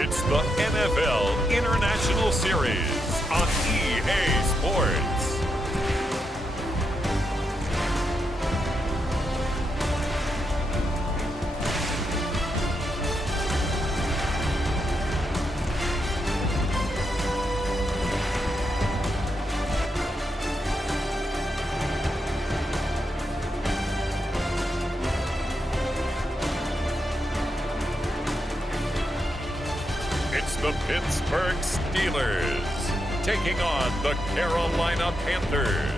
It's the NFL International Series on EA Sports. It's the Pittsburgh Steelers taking on the Carolina Panthers.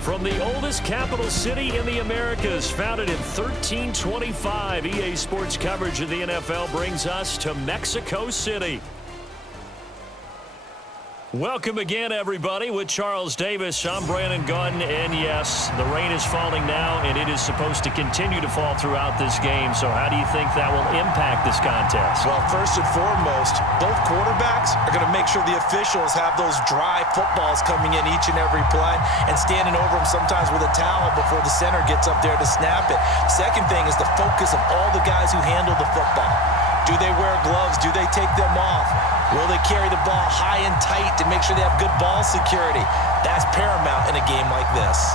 From the oldest capital city in the Americas, founded in 1325, EA Sports coverage of the NFL brings us to Mexico City. Welcome again, everybody. With Charles Davis, I'm Brandon Gaudin, and yes, the rain is falling now, and it is supposed to continue to fall throughout this game. So how do you think that will impact this contest? Well, first and foremost, both quarterbacks are going to make sure the officials have those dry footballs coming in each and every play and standing over them sometimes with a towel before the center gets up there to snap it. Second thing is the focus of all the guys who handle the football. Do they wear gloves? Do they take them off? Will they carry the ball high and tight to make sure they have good ball security? That's paramount in a game like this.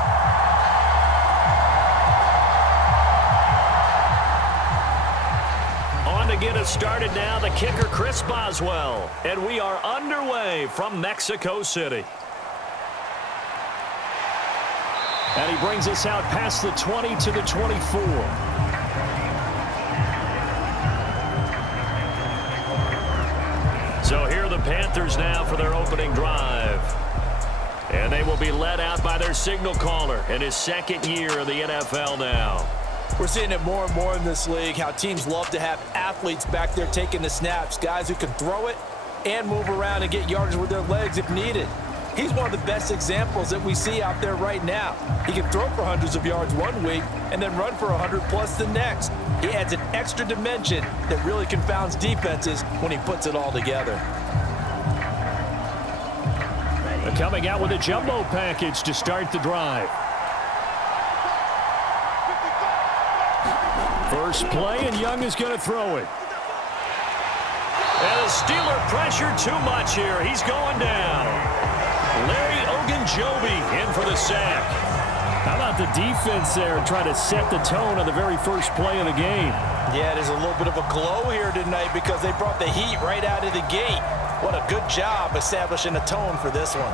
On to get us started now, the kicker, Chris Boswell. And we are underway from Mexico City. And he brings us out past the 20 to the 24. So here are the Panthers now for their opening drive. And they will be led out by their signal caller in his second year of the NFL now. We're seeing it more and more in this league, how teams love to have athletes back there taking the snaps, guys who can throw it and move around and get yardage with their legs if needed. He's one of the best examples that we see out there right now. He can throw for hundreds of yards one week and then run for 100+ the next. He adds an extra dimension that really confounds defenses when he puts it all together. They're coming out with a jumbo package to start the drive. First play, and Young is going to throw it. And the Steeler pressure too much here. He's going down. Larry Ogunjobi in for the sack. How about the defense there trying to set the tone on the very first play of the game? Yeah, there's a little bit of a glow here tonight because they brought the heat right out of the gate. What a good job establishing a tone for this one.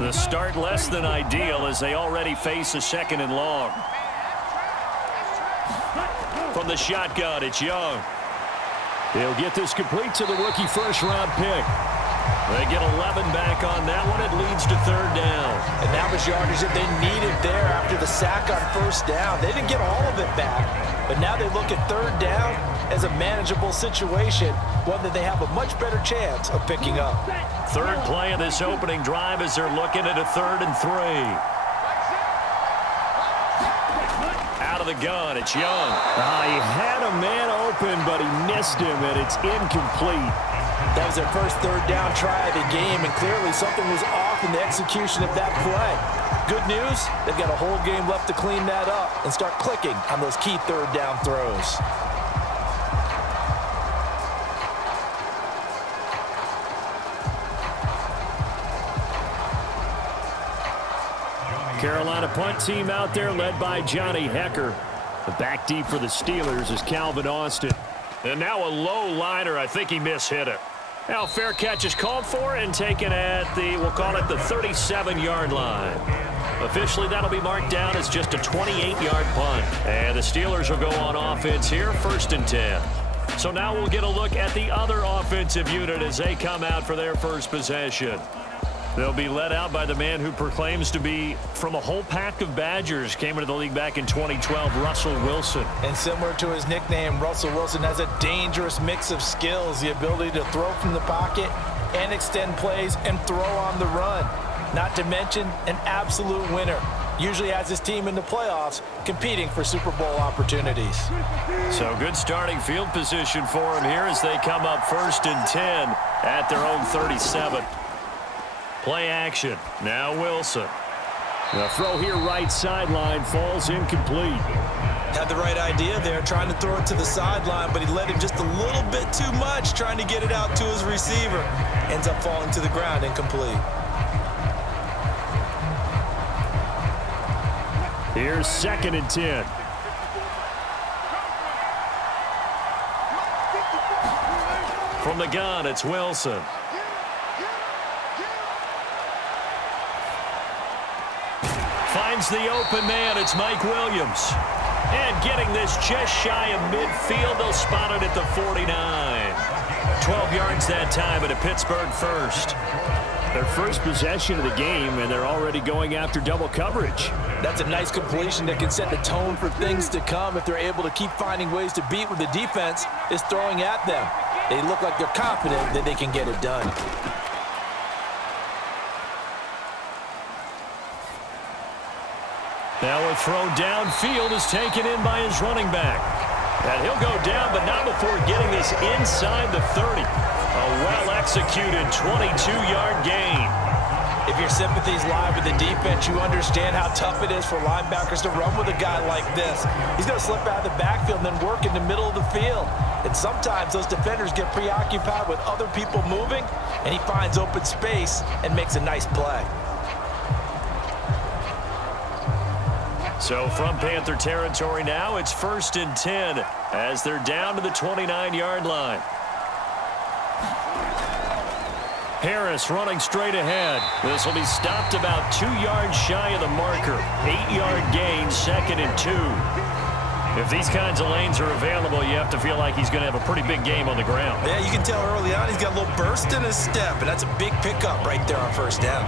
The start less than ideal as they already face a second and long. From the shotgun, it's Young. He'll get this complete to the rookie first-round pick. They get 11 back on that one. It leads to third down. And that was yardage that they needed there after the sack on first down. They didn't get all of it back, but now they look at third down as a manageable situation, one that they have a much better chance of picking up. Third play of this opening drive as they're looking at a 3rd and 3. Out of the gun, it's Young. He had a man open, but he missed him, and it's incomplete. That was their first third down try of the game, and clearly something was off in the execution of that play. Good news, they've got a whole game left to clean that up and start clicking on those key third down throws. Carolina punt team out there led by Johnny Hecker. The back deep for the Steelers is Calvin Austin. And now a low liner. I think he mishit it. Now fair catch is called for and taken at the, we'll call it the 37-yard line. Officially, that'll be marked down as just a 28-yard punt. And the Steelers will go on offense here, 1st and 10. So now we'll get a look at the other offensive unit as they come out for their first possession. They'll be led out by the man who proclaims to be from a whole pack of Badgers. Came into the league back in 2012, Russell Wilson. And similar to his nickname, Russell Wilson has a dangerous mix of skills, the ability to throw from the pocket and extend plays and throw on the run. Not to mention an absolute winner. usually has his team in the playoffs competing for Super Bowl opportunities. So good starting field position for him here as they come up 1st and 10 at their own 37. Play action. Now Wilson. The throw here right sideline falls incomplete. Had the right idea there, trying to throw it to the sideline, but he led him just a little bit too much, trying to get it out to his receiver. Ends up falling to the ground, incomplete. Here's 2nd and 10. From the gun, it's Wilson. Finds the open man. It's Mike Williams. And getting this just shy of midfield. They'll spot it at the 49. 12 yards that time at a Pittsburgh first. Their first possession of the game, and they're already going after double coverage. That's a nice completion that can set the tone for things to come if they're able to keep finding ways to beat what the defense is throwing at them. They look like they're confident that they can get it done. Now a throw downfield is taken in by his running back. And he'll go down, but not before getting this inside the 30. A well-executed 22-yard gain. If your sympathies lie with the defense, you understand how tough it is for linebackers to run with a guy like this. He's going to slip out of the backfield and then work in the middle of the field. And sometimes those defenders get preoccupied with other people moving, and he finds open space and makes a nice play. So from Panther territory now, it's 1st and 10 as they're down to the 29-yard line. Harris running straight ahead. This will be stopped about 2 yards shy of the marker. 8-yard gain, 2nd and 2. If these kinds of lanes are available, you have to feel like he's going to have a pretty big game on the ground. Yeah, you can tell early on he's got a little burst in his step, and that's a big pickup right there on 1st down.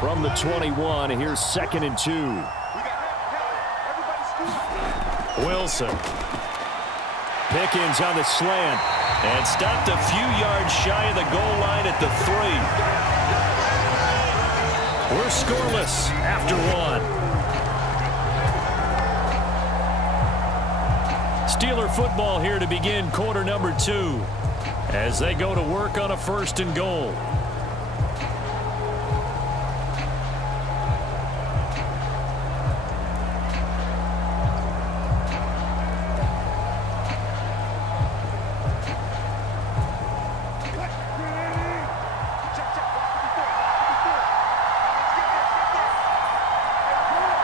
From the 21, here's 2nd and 2. Wilson. Pickens on the slant. And stopped a few yards shy of the goal line at the 3. We're scoreless after 1. Steeler football here to begin quarter number 2 as they go to work on a 1st and goal.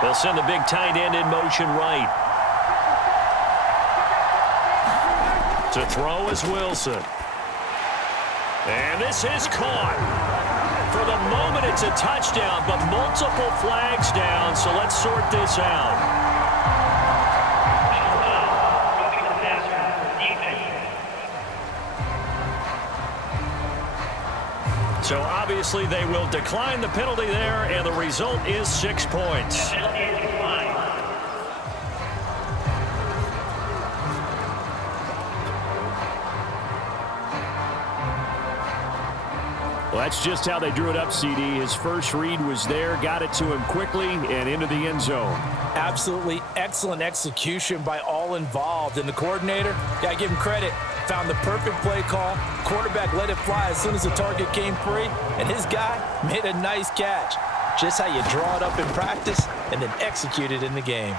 They'll send the big tight end in motion right. To throw is Wilson. And this is caught. For the moment, it's a touchdown, but multiple flags down, so let's sort this out. So obviously they will decline the penalty there, and the result is 6 points. Well, that's just how they drew it up, CD. His first read was there, got it to him quickly, and into the end zone. Absolutely excellent execution by all involved. And the coordinator, got to give him credit, found the perfect play call. Quarterback let it fly as soon as the target came free, and his guy made a nice catch. Just how you draw it up in practice and then execute it in the game.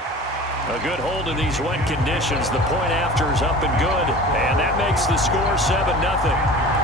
A good hold in these wet conditions. The point after is up and good, and that makes the score 7-0.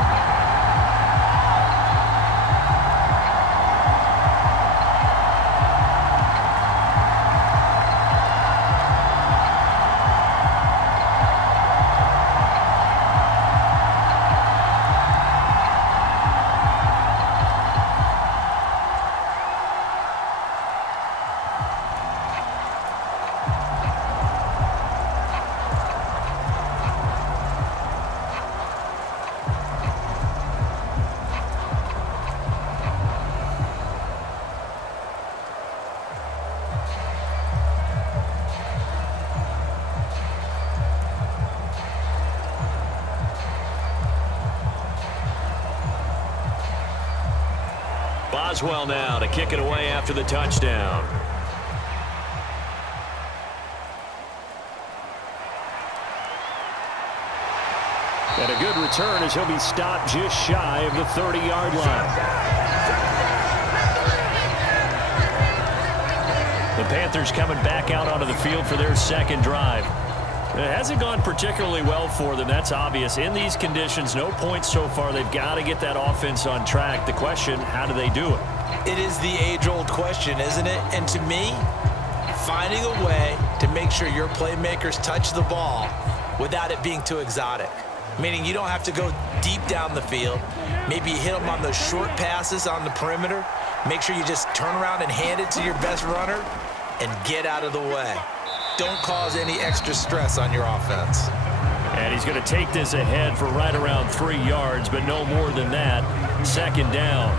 Boswell now to kick it away after the touchdown. And a good return as he'll be stopped just shy of the 30-yard line. The Panthers coming back out onto the field for their second drive. It hasn't gone particularly well for them. That's obvious. In these conditions, no points so far. They've got to get that offense on track. The question, how do they do it? It is the age-old question, isn't it? And to me, finding a way to make sure your playmakers touch the ball without it being too exotic. Meaning you don't have to go deep down the field. Maybe you hit them on those short passes on the perimeter. Make sure you just turn around and hand it to your best runner and get out of the way. Don't cause any extra stress on your offense. And he's going to take this ahead for right around 3 yards, but no more than that. Second down.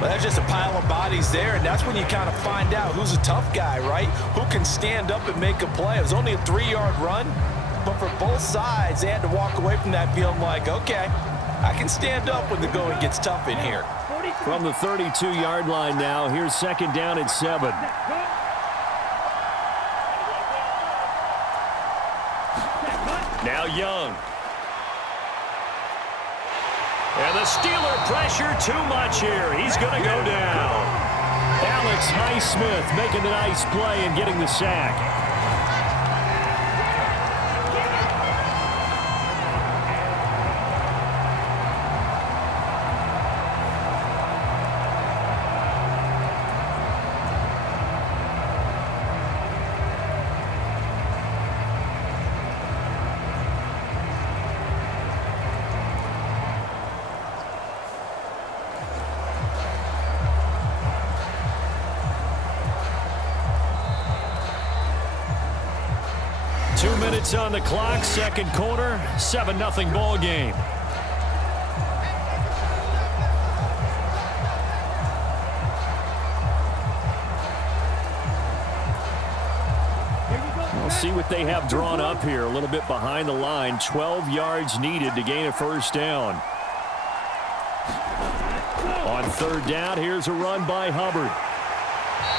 Well, that's just a pile of bodies there, and that's when you kind of find out who's a tough guy, right? Who can stand up and make a play. It was only a 3-yard run, but for both sides, they had to walk away from that feeling like, okay, I can stand up when the going gets tough in here. From the 32-yard line now, here's second down and 7. Now Young. And the Steeler pressure too much here. He's going to go down. Alex Highsmith making the nice play and getting the sack. On the clock, second quarter, 7-0 ball game. We'll see what they have drawn up here. A little bit behind the line. 12 yards needed to gain a first down. On third down, here's a run by Hubbard.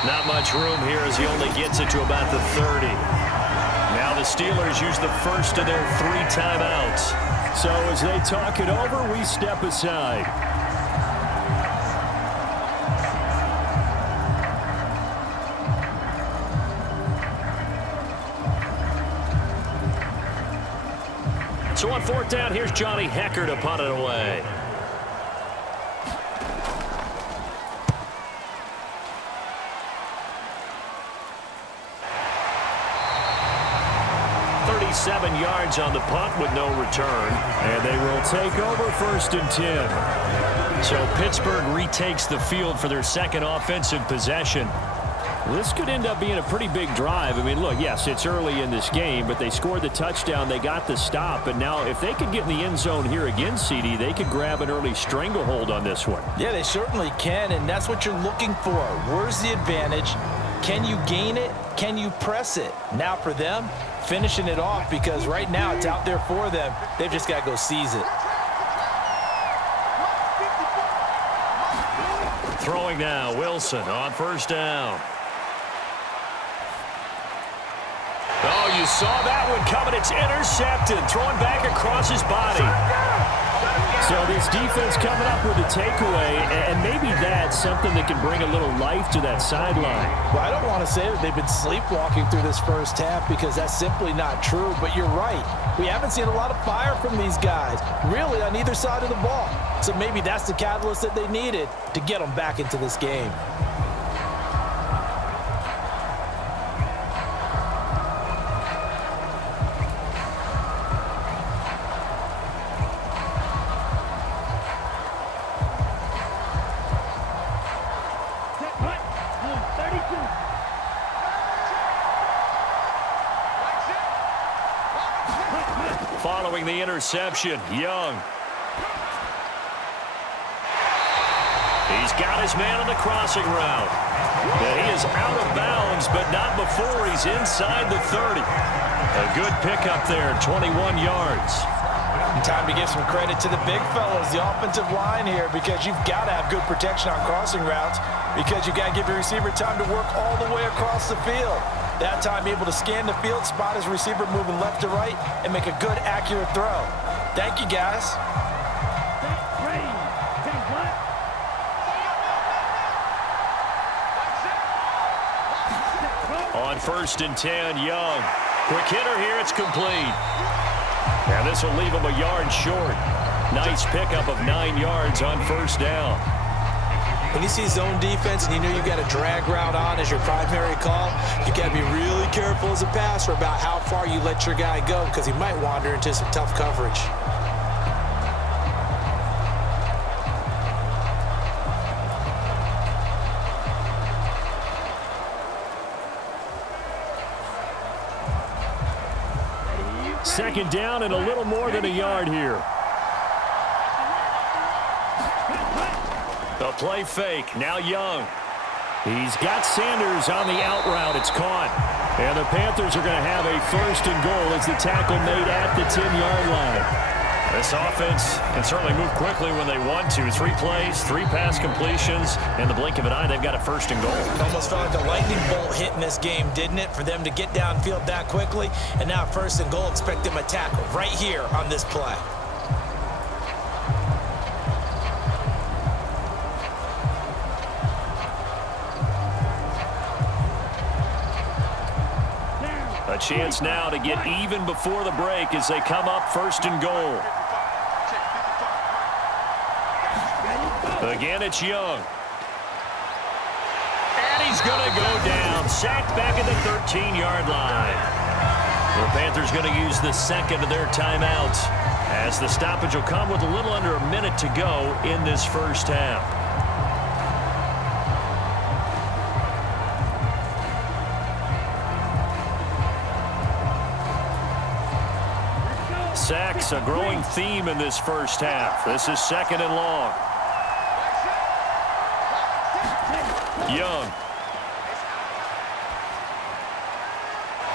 Not much room here as he only gets it to about the 30. Now the Steelers use the first of their 3 timeouts. So as they talk it over, we step aside. So on fourth down, here's Johnny Hecker to punt it away. Seven yards on the punt with no return. And they will take over first and 10. So Pittsburgh retakes the field for their second offensive possession. This could end up being a pretty big drive. I mean, look, yes, it's early in this game, but they scored the touchdown. They got the stop. And now if they could get in the end zone here again, CD, they could grab an early stranglehold on this one. Yeah, they certainly can, and that's what you're looking for. Where's the advantage? Can you gain it? Can you press it? Now for them, finishing it off, because right now it's out there for them. They've just got to go seize it. Throwing now, Wilson on first down. Oh, you saw that one coming. It's intercepted. Throwing back across his body. So this defense coming up with a takeaway, and maybe that's something that can bring a little life to that sideline. Well, I don't want to say that they've been sleepwalking through this first half, because that's simply not true, but you're right. We haven't seen a lot of fire from these guys, really, on either side of the ball. So maybe that's the catalyst that they needed to get them back into this game. Following the interception, Young. He's got his man on the crossing route. And he is out of bounds, but not before he's inside the 30. A good pickup there, 21 yards. And time to give some credit to the big fellas, the offensive line here, because you've got to have good protection on crossing routes, because you've got to give your receiver time to work all the way across the field. That time, able to scan the field, spot his receiver moving left to right, and make a good, accurate throw. Thank you, guys. On 1st and 10, Young. Quick hitter here, it's complete. And this will leave him a yard short. Nice pickup of 9 yards on 1st down. When you see zone defense and you know you got a drag route on as your primary call, you got to be really careful as a passer about how far you let your guy go, because he might wander into some tough coverage. Second down and a little more than a yard here. The play fake. Now Young. He's got Sanders on the out route. It's caught. And the Panthers are going to have a 1st and goal as the tackle made at the 10-yard line. This offense can certainly move quickly when they want to. 3 plays, 3 pass completions. In the blink of an eye, they've got a 1st and goal. It almost felt like a lightning bolt hit in this game, didn't it, for them to get downfield that quickly? And now 1st and goal, expect them to tackle right here on this play. A chance now to get even before the break as they come up 1st and goal. Again, it's Young. And he's going to go down. Sacked back at the 13-yard line. The Panthers going to use the second of their timeouts as the stoppage will come with a little under a minute to go in this 1st half. Sacks, a growing theme in this 1st half. This is 2nd and long. Young.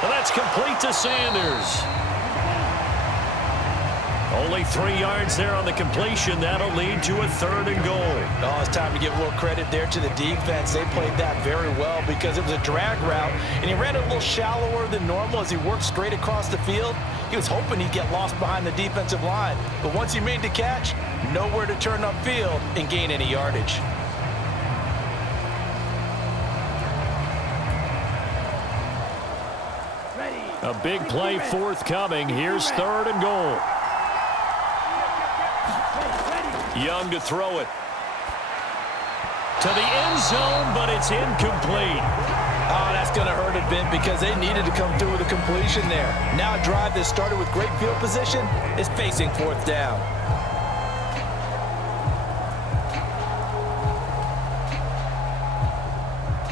And that's complete to Sanders. Only 3 yards there on the completion. That'll lead to a 3rd and goal. Oh, it's time to give a little credit there to the defense. They played that very well because it was a drag route, and he ran it a little shallower than normal as he worked straight across the field. He was hoping he'd get lost behind the defensive line, but once he made the catch, nowhere to turn upfield and gain any yardage. A big play forthcoming. Here's 3rd and goal. Young to throw it. To the end zone, but it's incomplete. Oh, that's going to hurt a bit because they needed to come through with a completion there. Now a drive that started with great field position is facing 4th down.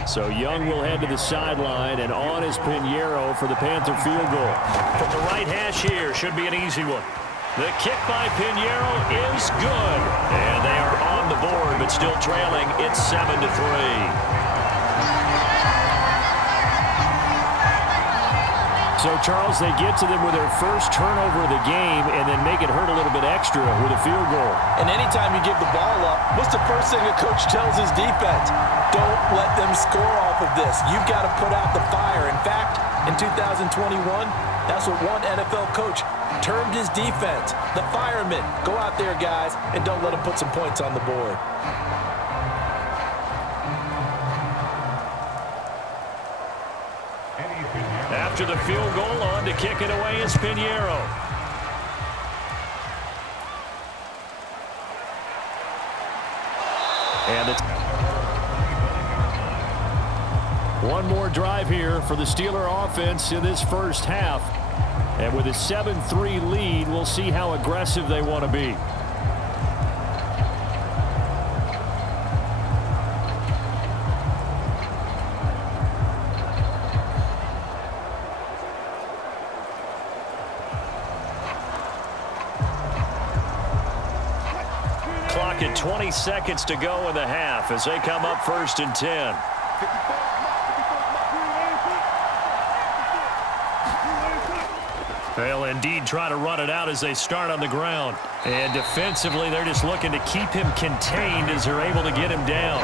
So Young will head to the sideline, and on is Pinheiro for the Panther field goal. From the right hash here, should be an easy one. The kick by Pinheiro is good. And they are on the board, but still trailing. It's 7-3. So, Charles, they get to them with their first turnover of the game and then make it hurt a little bit extra with a field goal. And anytime you give the ball up, what's the first thing a coach tells his defense? Don't let them score off of this. You've got to put out the fire. In fact, in 2021, that's what one NFL coach termed his defense. The firemen. Go out there, guys, and don't let them put some points on the board. After the field goal, on to kick it away is Pinheiro. And it's one more drive here for the Steeler offense in this 1st half. And with a 7-3 lead, we'll see how aggressive they want to be. Clock at 20 seconds to go in the half as they come up 1st and 10. They'll indeed try to run it out as they start on the ground. And defensively, they're just looking to keep him contained as they're able to get him down.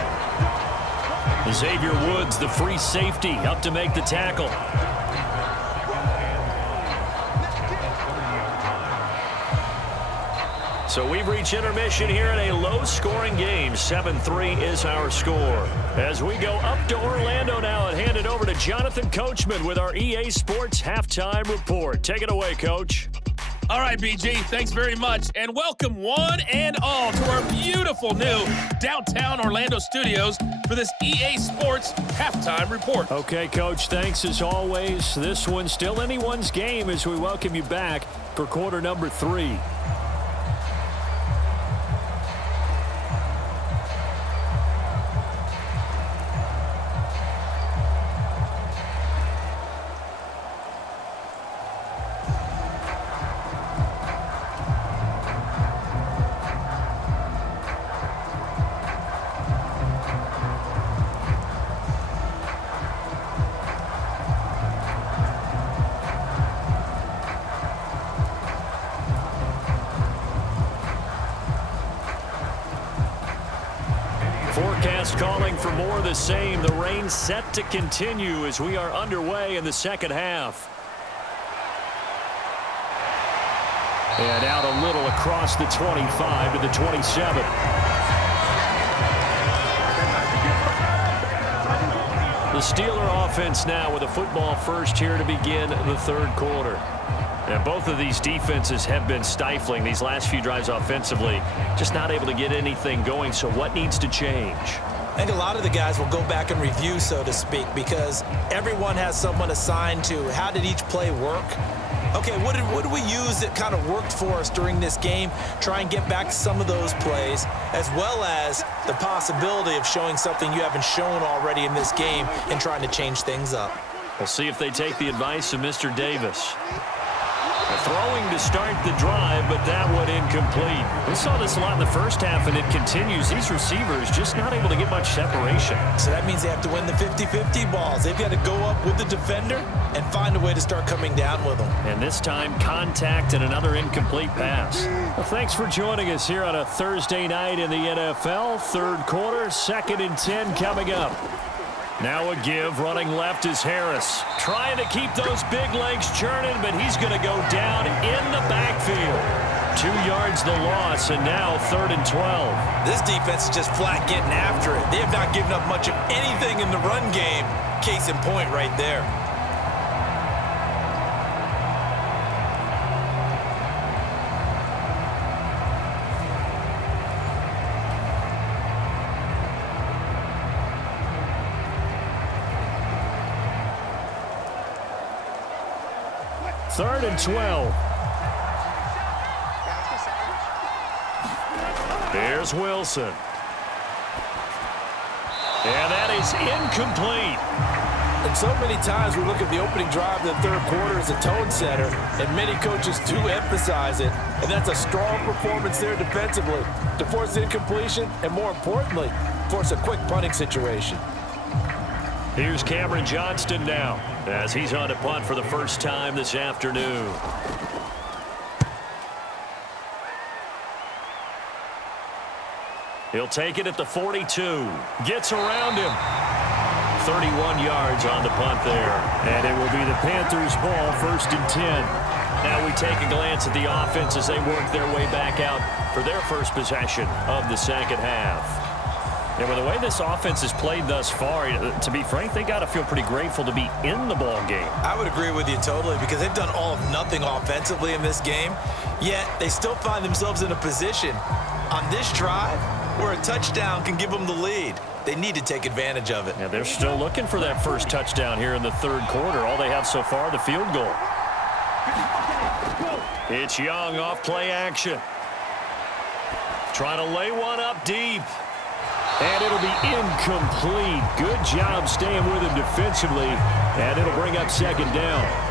Xavier Woods, the free safety, up to make the tackle. So we've reached intermission here in a low-scoring game. 7-3 is our score. As we go up to Orlando now and hand it over to Jonathan Coachman with our EA Sports Halftime Report. Take it away, Coach. All right, BG, thanks very much. And welcome one and all to our beautiful new downtown Orlando studios for this EA Sports Halftime Report. Okay, Coach, thanks as always. This one's still anyone's game as we welcome you back for quarter number 3. Forecast calling for more of the same. The rain set to continue as we are underway in the second half. And out a little across the 25 to the 27. The Steeler offense now with a football first here to begin the third quarter. And both of these defenses have been stifling these last few drives offensively. Just not able to get anything going. So what needs to change? I think a lot of the guys will go back and review, so to speak, because everyone has someone assigned to how did each play work. Okay, what did we use that kind of worked for us during this game? Try and get back to some of those plays, as well as the possibility of showing something you haven't shown already in this game and trying to change things up. We'll see if they take the advice of Mr. Davis. Throwing to start the drive, but that one incomplete. We saw this a lot in the first half, and it continues. These receivers just not able to get much separation. So that means they have to win the 50-50 balls. They've got to go up with the defender and find a way to start coming down with them. And this time, contact and another incomplete pass. Well, thanks for joining us here on a Thursday night in the NFL. Third quarter, 2nd and 10 coming up. Now a give, running left is Harris. Trying to keep those big legs churning, but he's going to go down in the backfield. 2 yards the loss, and now 3rd and 12. This defense is just flat getting after it. They have not given up much of anything in the run game. Case in point right there. Third and 12. Here's Wilson. And that is incomplete. And so many times we look at the opening drive of the third quarter as a tone setter, and many coaches do emphasize it. And that's a strong performance there defensively to force incompletion and, more importantly, force a quick punting situation. Here's Cameron Johnston now as he's on to punt for the first time this afternoon. He'll take it at the 42. Gets around him. 31 yards on the punt there. And it will be the Panthers' ball, 1st and 10. Now we take a glance at the offense as they work their way back out for their first possession of the second half. And with the way this offense has played thus far, to be frank, they got to feel pretty grateful to be in the ball game. I would agree with you totally, because they've done all of nothing offensively in this game, yet they still find themselves in a position on this drive where a touchdown can give them the lead. They need to take advantage of it. And they're still looking for that first touchdown here in the third quarter. All they have so far, the field goal. It's Young off play action. Trying to lay one up deep. And it'll be incomplete. Good job staying with him defensively. And it'll bring up 2nd down.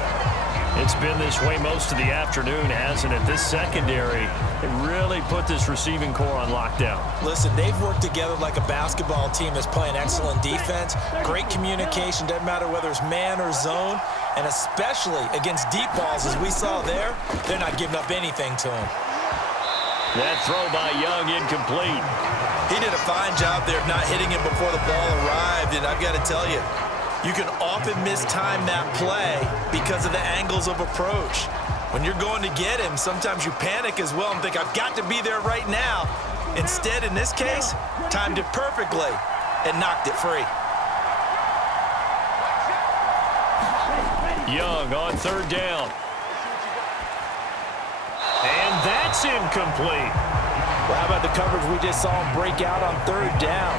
It's been this way most of the afternoon, hasn't it? This secondary, it really put this receiving core on lockdown. Listen, they've worked together like a basketball team that's playing excellent defense. Great communication. Doesn't matter whether it's man or zone. And especially against deep balls, as we saw there, they're not giving up anything to him. That throw by Young incomplete. He did a fine job there of not hitting him before the ball arrived, and I've got to tell you, you can often mistime that play because of the angles of approach. When you're going to get him, sometimes you panic as well and think, I've got to be there right now. Instead, in this case, timed it perfectly and knocked it free. Young on third down. And that's incomplete. Well, how about the coverage we just saw him break out on third down?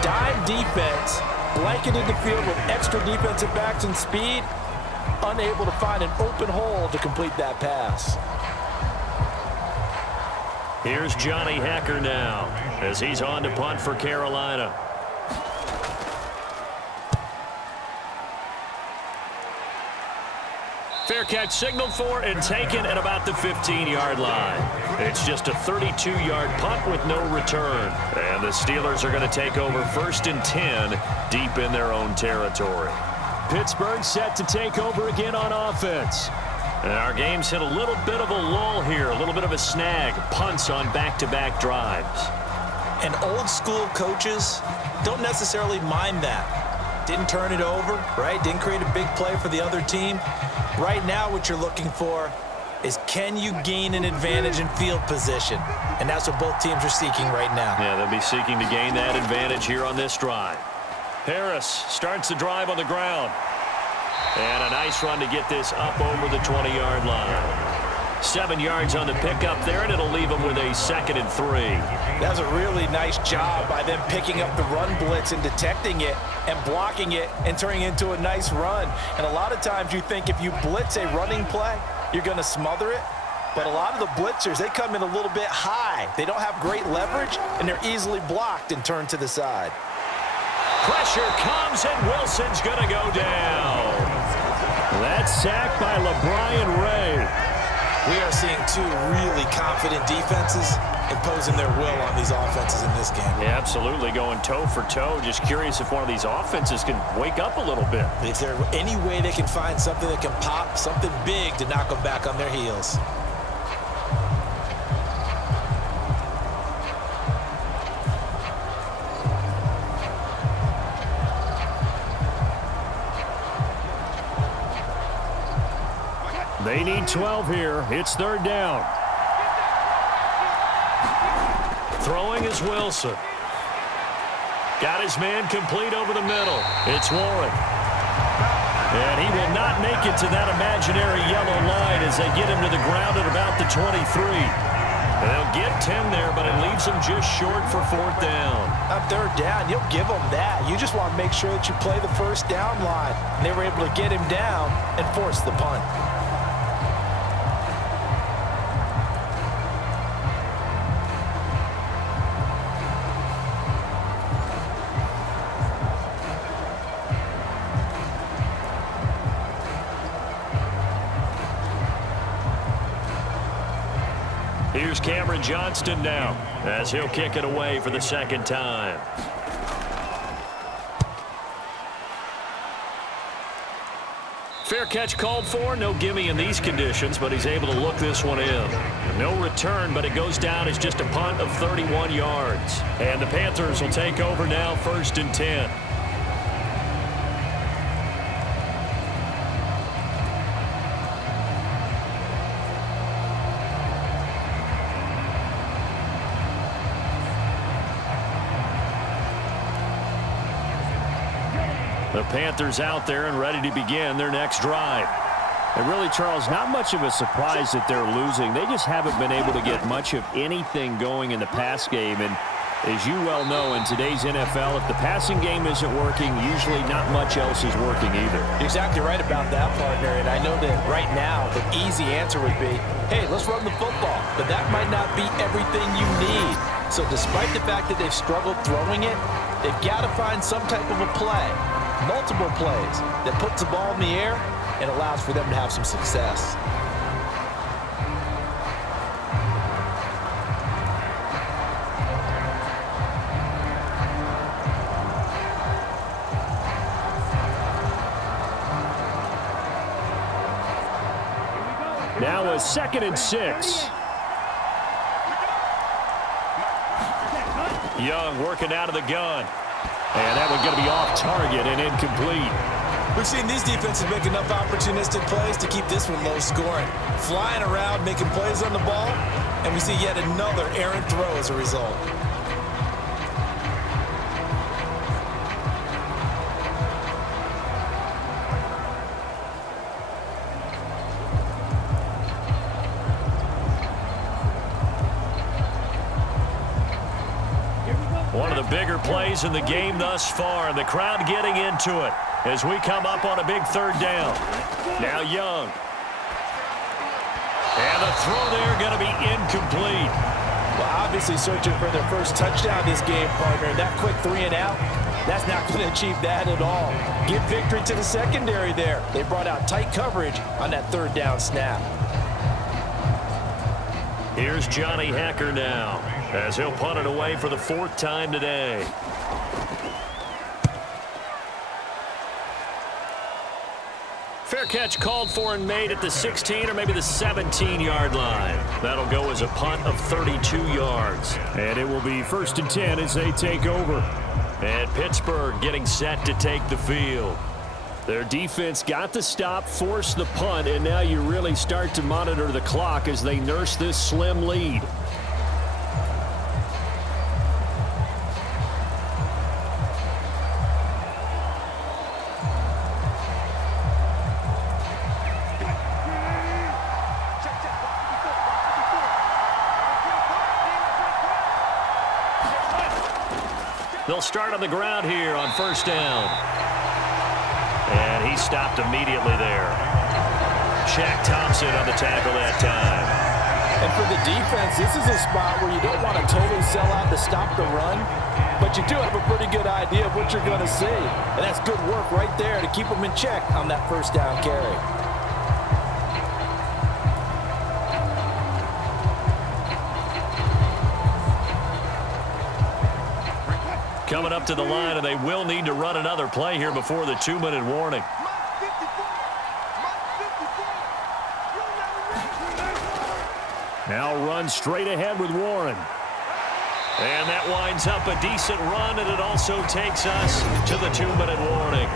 Dime defense, blanketed the field with extra defensive backs and speed, unable to find an open hole to complete that pass. Here's Johnny Hecker now as he's on to punt for Carolina. Fair catch signaled for and taken at about the 15-yard line. It's just a 32-yard punt with no return. And the Steelers are going to take over 1st and 10 deep in their own territory. Pittsburgh set to take over again on offense. And our game's hit a little bit of a lull here, a little bit of a snag. Punts on back-to-back drives. And old school coaches don't necessarily mind that. Didn't turn it over, right? Didn't create a big play for the other team. Right now, what you're looking for is, can you gain an advantage in field position? And that's what both teams are seeking right now. Yeah, they'll be seeking to gain that advantage here on this drive. Harris starts the drive on the ground. And a nice run to get this up over the 20-yard line. 7 yards on the pickup there, and it'll leave them with a 2nd and 3. That was a really nice job by them picking up the run blitz and detecting it and blocking it and turning it into a nice run. And a lot of times you think if you blitz a running play, you're going to smother it. But a lot of the blitzers, they come in a little bit high. They don't have great leverage, and they're easily blocked and turned to the side. Pressure comes, and Wilson's going to go down. That's sacked by LeBron Ray. We are seeing two really confident defenses imposing their will on these offenses in this game. Yeah, absolutely, going toe for toe. Just curious if one of these offenses can wake up a little bit. If there's any way they can find something that can pop, something big to knock them back on their heels. They need 12 here. It's third down. Throwing is Wilson. Got his man complete over the middle. It's Warren. And he will not make it to that imaginary yellow line as they get him to the ground at about the 23. And they'll get 10 there, but it leaves them just short for 4th down. On third down, you'll give them that. You just want to make sure that you play the first down line. And they were able to get him down and force the punt. Here's Cameron Johnston now as he'll kick it away for the 2nd time. Fair catch called for. No gimme in these conditions, but he's able to look this one in. No return, but it goes down as just a punt of 31 yards. And the Panthers will take over now 1st and 10. The Panthers out there and ready to begin their next drive. And really, Charles, not much of a surprise that they're losing. They just haven't been able to get much of anything going in the pass game. And as you well know, in today's NFL, if the passing game isn't working, usually not much else is working either. You're exactly right about that, partner. And I know that right now the easy answer would be, hey, let's run the football. But that might not be everything you need. So despite the fact that they've struggled throwing it, they've got to find some type of a play. Multiple plays that puts the ball in the air and allows for them to have some success. Now a 2nd and 6. Young working out of the gun. And that one going to be off target and incomplete. We've seen these defenses make enough opportunistic plays to keep this one low scoring. Flying around, making plays on the ball, and we see yet another errant throw as a result. One of the bigger plays in the game thus far, and the crowd getting into it as we come up on a big 3rd down. Now Young. And the throw there going to be incomplete. Well, obviously searching for their first touchdown this game, partner. That quick 3 and out, that's not going to achieve that at all. Give victory to the secondary there. They brought out tight coverage on that 3rd down snap. Here's Johnny Hecker now, as he'll punt it away for the 4th time today. Fair catch called for and made at the 16 or maybe the 17-yard line. That'll go as a punt of 32 yards. And it will be 1st and 10 as they take over. And Pittsburgh getting set to take the field. Their defense got the stop, forced the punt, and now you really start to monitor the clock as they nurse this slim lead. They'll start on the ground here on 1st down. And he stopped immediately there. Shaq Thompson on the tackle that time. And for the defense, this is a spot where you don't want to totally sell out to stop the run, but you do have a pretty good idea of what you're going to see. And that's good work right there to keep them in check on that 1st down carry. Coming up to the line, and they will need to run another play here before the 2-minute warning. Now run straight ahead with Warren. And that winds up a decent run, and it also takes us to the 2-minute warning.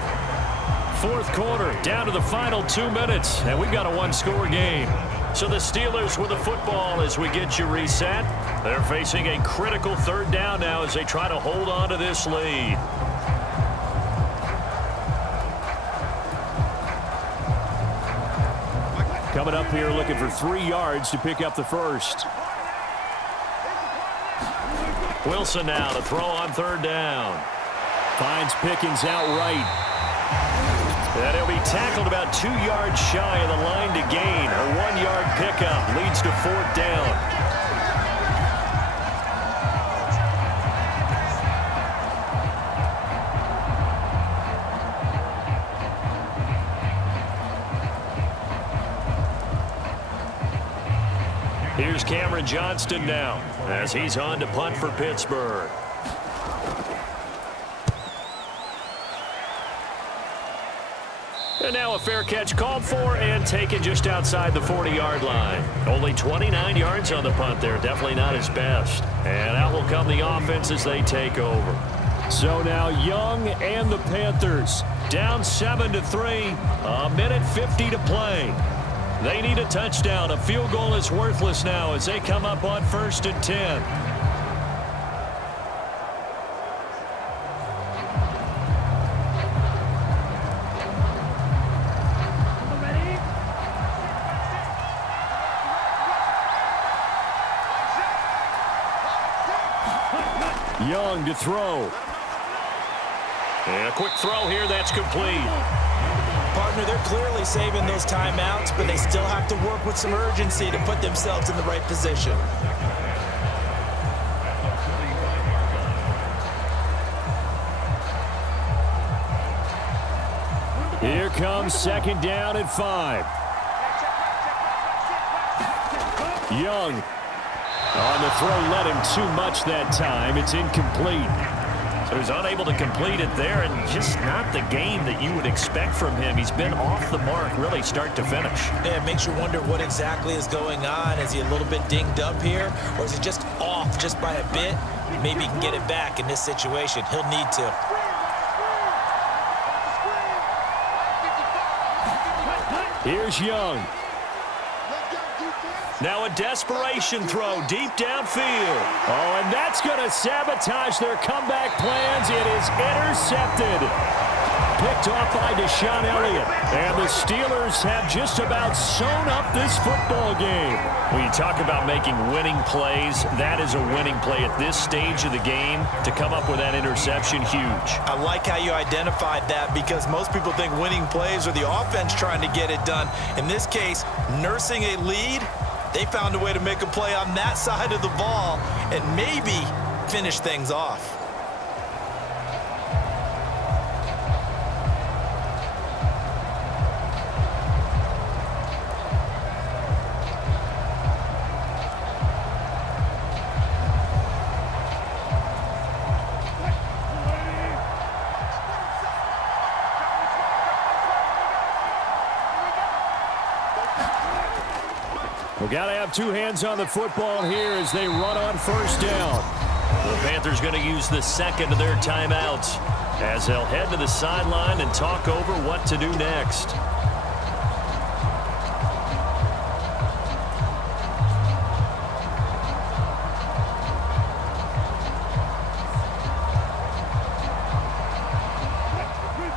4th quarter, down to the final 2 minutes, and we've got a 1-score game. So the Steelers with the football as we get you reset. They're facing a critical 3rd down now as they try to hold on to this lead. Coming up here looking for 3 yards to pick up the 1st. Wilson now to throw on 3rd down. Finds Pickens outright. And he'll be tackled about 2 yards shy of the line to gain. A 1-yard pickup leads to 4th down. Here's Cameron Johnston now as he's on to punt for Pittsburgh. And now a fair catch called for and taken just outside the 40-yard line. Only 29 yards on the punt there. Definitely not his best. And out will come the offense as they take over. So now Young and the Panthers down 7-3. A minute 50 to play. They need a touchdown. A field goal is worthless now as they come up on 1st and 10. Young to throw. And a quick throw here that's complete. Partner, they're clearly saving those timeouts, but they still have to work with some urgency to put themselves in the right position. Here comes 2nd down and 5. Young on the throw, led him too much that time. It's incomplete. So he's unable to complete it there, and just not the game that you would expect from him. He's been off the mark, really, start to finish. Yeah, it makes you wonder what exactly is going on. Is he a little bit dinged up here, or is he just off just by a bit? Maybe he can get it back in this situation. He'll need to. Here's Young. Now a desperation throw deep downfield. Oh, and that's going to sabotage their comeback plans. It is intercepted. Picked off by Deshaun Elliott. And the Steelers have just about sewn up this football game. When you talk about making winning plays, that is a winning play at this stage of the game. To come up with that interception, huge. I like how you identified that, because most people think winning plays are the offense trying to get it done. In this case, nursing a lead, they found a way to make a play on that side of the ball and maybe finish things off. We've got to have two hands on the football here as they run on first down. The Panthers going to use the second of their timeouts as they'll head to the sideline and talk over what to do next.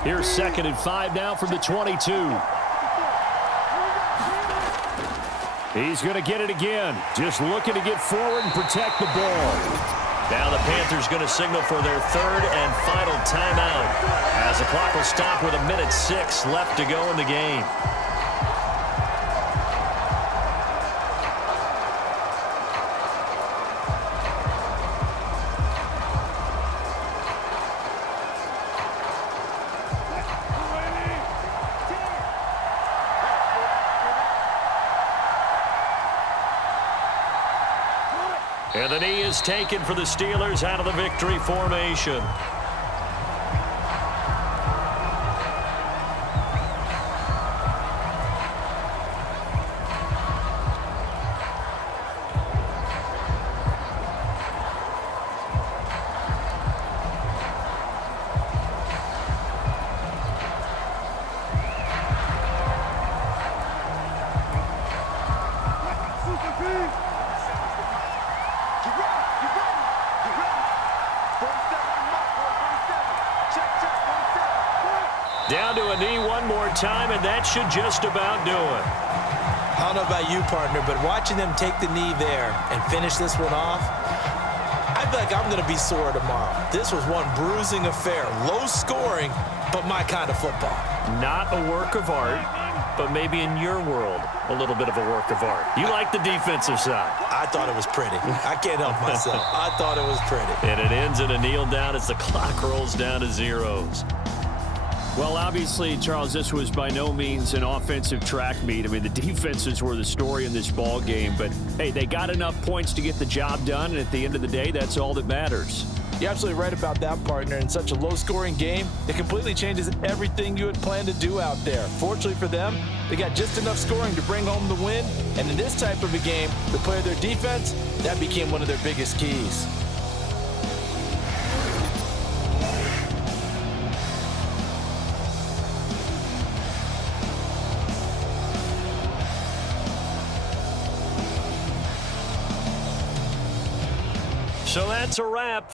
Here's 2nd and 5 now from the 22. He's going to get it again. Just looking to get forward and protect the ball. Now the Panthers going to signal for their third and final timeout as the clock will stop with 1:06 left to go in the game. And the knee is taken for the Steelers out of the victory formation. Down to a knee one more time, and that should just about do it. I don't know about you, partner, but watching them take the knee there and finish this one off, I feel like I'm going to be sore tomorrow. This was one bruising affair. Low scoring, but my kind of football. Not a work of art, but maybe in your world, a little bit of a work of art. You like the defensive side. I thought it was pretty. I can't help myself. I thought it was pretty. And it ends in a kneel down as the clock rolls down to zeros. Well, obviously, Charles, this was by no means an offensive track meet. I mean, the defenses were the story in this ball game. But, hey, they got enough points to get the job done, and at the end of the day, that's all that matters. You're absolutely right about that, partner. In such a low-scoring game, it completely changes everything you had planned to do out there. Fortunately for them, they got just enough scoring to bring home the win. And in this type of a game, the play of their defense, that became one of their biggest keys. So that's a wrap.